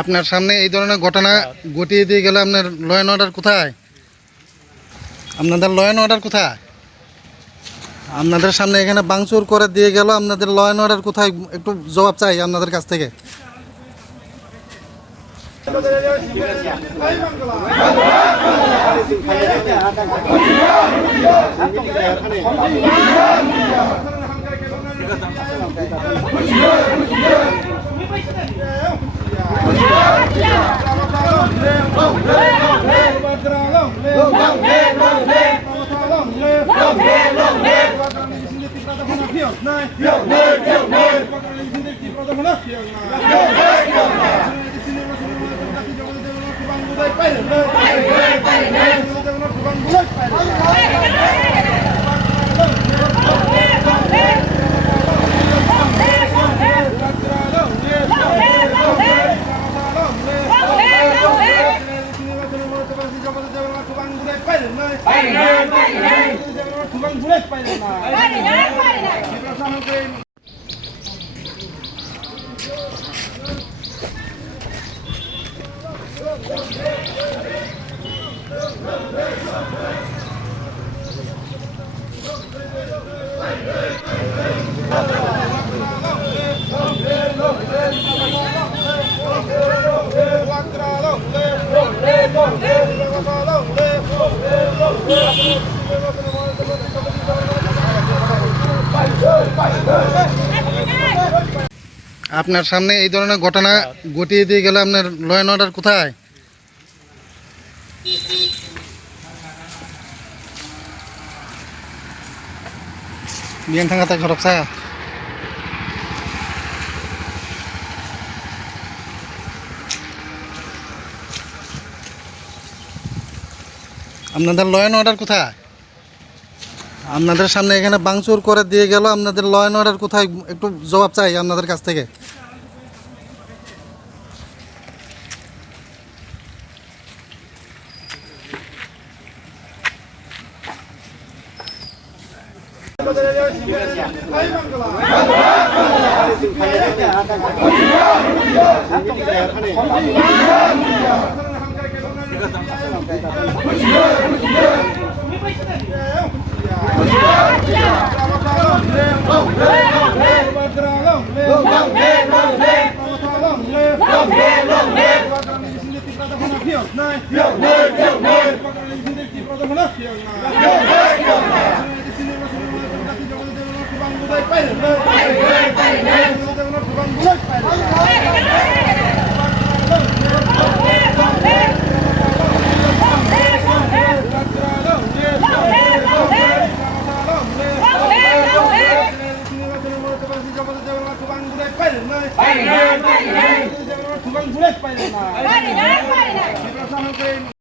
আপনার সামনে এই ধরনের ঘটনা ঘটিয়ে দিয়ে গেলে আপনার ল অ্যান্ড অর্ডার কোথায়? আপনাদের ল অ্যান্ড অর্ডার কোথায়? আপনাদের সামনে এখানে ভাঙচুর করে দিয়ে গেল, আপনাদের ল অ্যান্ড অর্ডার কোথায়? একটু জবাব চাই আপনাদের কাছ থেকে। আপনার সামনে এই ধরনের ঘটনা ঘটিয়ে দিয়ে গেলে আপনার ল অ্যান্ড অর্ডার কোথায়? বিয়ান থাঙ্গাতে খরচ চা আপনাদের ল অ্যান্ড অর্ডার কোথায়? আপনাদের সামনে এখানে ভাঙচুর করে দিয়ে গেল, আপনাদের ল অ্যান্ড অর্ডার কোথায়? একটু জবাব চাই আপনাদের কাছ থেকে।